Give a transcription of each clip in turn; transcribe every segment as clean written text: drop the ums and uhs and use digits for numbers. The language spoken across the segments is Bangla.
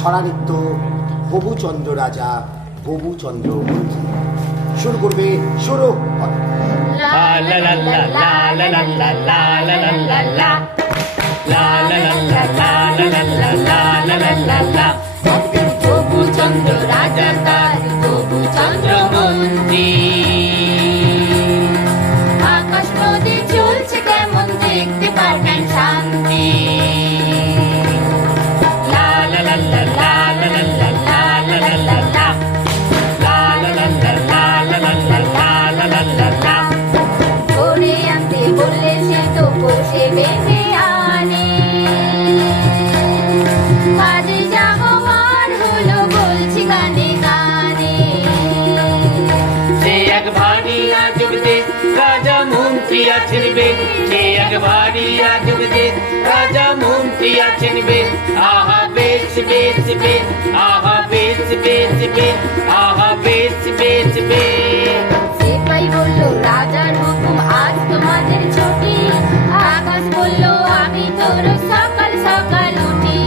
ছড়া নৃত্য ববুচন্দ্র রাজা ববুচন্দ্র মন্ত্রী। শুরু করবে শুরু ববুচন্দ্র রাজা তার ববুচন্দ্র মন্ত্রী। আকাশ নদী চলছে কেমন দেখতে পারবেন শান্তি। করে আনতে বললে সে তো বসে বেঁধে আনে। কাজে যা হওয়ার হলো বলছি গানে গানে। সে এক ভারী আজব দেশ রাজা মন্ত্রী আছেন বেশ। সে এক ভারী আজব দেশ রাজা মন্ত্রী আছেন বেশ। আহা বেশ বেশ বেশ, আহা বেশ বেশ বেশ, আহা বেশ বেশ বেশ। সেপাই বলল রাজার হুকুম আজ তোমাদের ছুটি। আকাশ বলল আমি তোর সকাল সকাল উঠি।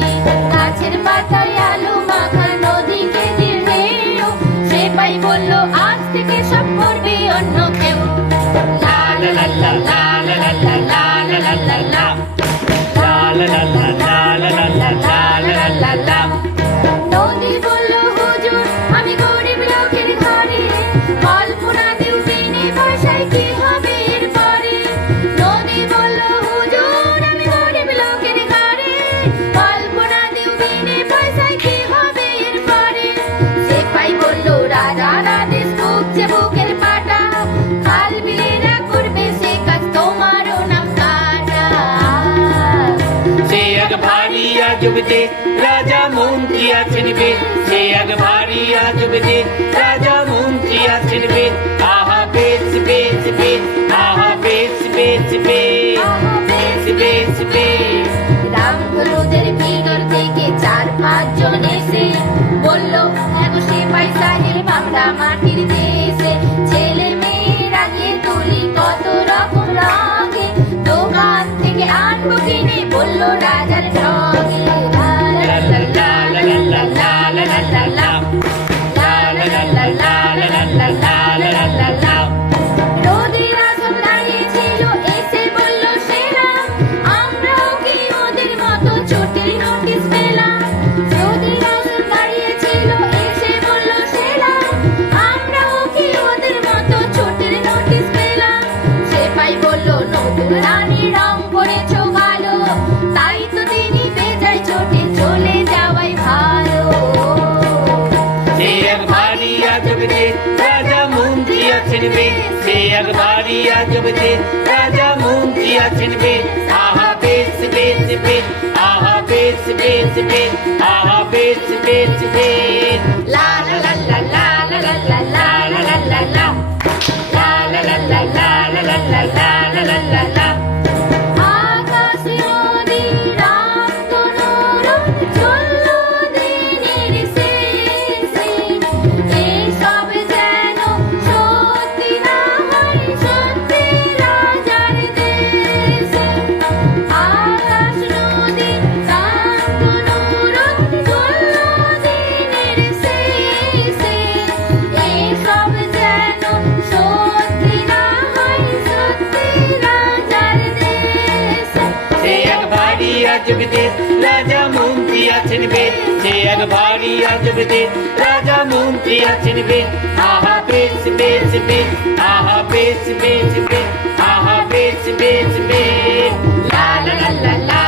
গাছের পাতায় আলো মাখা নদীকে দিলে সেপাই বলল আজ থেকে সব করবে অন্য কেউ। লা লা লা লা লা লা লা লা লা লা লা লা, লা লা লা লা লা লা লা লা লা লা লা। নদী বলল হুজুর আমি গরিব লোকের ঘরে, কল্পনা দিও বিনে ভাষায় কি হবে এরপরে। নদী বলল হুজুর আমি গরিব লোকের ঘরে, কল্পনা দিও বিনে ভাষায় কি হবে এরপরে। সেপাই বলল রাজার আদেশ বুকছে বুকের পাটা, খাল বিলেরা করবে সে কাজ তোমারও নাম কাটা। সে এক ভারী আজব দেশ রাজা মন্ত্রী আছেন বেশ। সে এক ভারী আজব দেশ রাজা মন্ত্রী আছেন বেশ। আহা বেশ বেশ বেশ, আহা বেশ বেশ বেশ, বেশ বেশ বেশ। রামগরুদের ভিতর থেকে 4-5 জন এসে বলল এগো সেপাই সাহেব আমরা মাটির দেশে। ছেলে মেয়েরা গিয়ে তুলি কত রকম রঙে, দোকান থেকে আনবো কিনে বলল রাজার রঙে। লা লা লা লা লা লা লা লা লা লা, লা লা লা লা লা লা লা লা লা লা লা। নদীর আসন দাঁড়িয়েছিল এসে বলল সেরা আমরাও কি ওদের মতো ছুটির নোটিশ পেলাম। নদীর আসন দাঁড়িয়েছিল এসে বলল সেরা আমরাও কি ওদের মতো ছুটির নোটিশ পেলাম। সেপাই বলল নতুন রানী রং করেছ ভালো, তাই তো তিনি বেজায় ছোটে চলে যাওয়াই ভালো। সে এক ভারী আজব দেশ রাজা মন্ত্রী আছেন বেশ। সে এক ভারী আজব দেশ রাজা মন্ত্রী আছেন বেশ। আহা বেশ বেশ বেশ, আহা বেশ বেশ বেশ, আহা বেশ বেশ বেশ। লা লা লা লা লা লা লা লা লা লা লা লা, লা লা লা লা লা লা লা লা লা লা লা লা। আকাশ নদী রাত তনুর চলল দিনের শেষে, এসব যেন সত্যি না হয় সত্যি রাজার দেশে। আকাশ নদী রাত তনুর চলল দিনের শেষে, এসব যেন সত্যি না হয় সত্যি রাজার দেশে। সে এক ভারী আজব দেশ রাজা মন্ত্রী আছেন বেশ। সে এক ভারী আজব দেশ রাজা মন্ত্রী আছেন বেশ। আহা বেশ বেশ বেশ, আহা বেশ বেশ বেশ, আহা বেশ বেশ বেশ। লা লা লা লা লা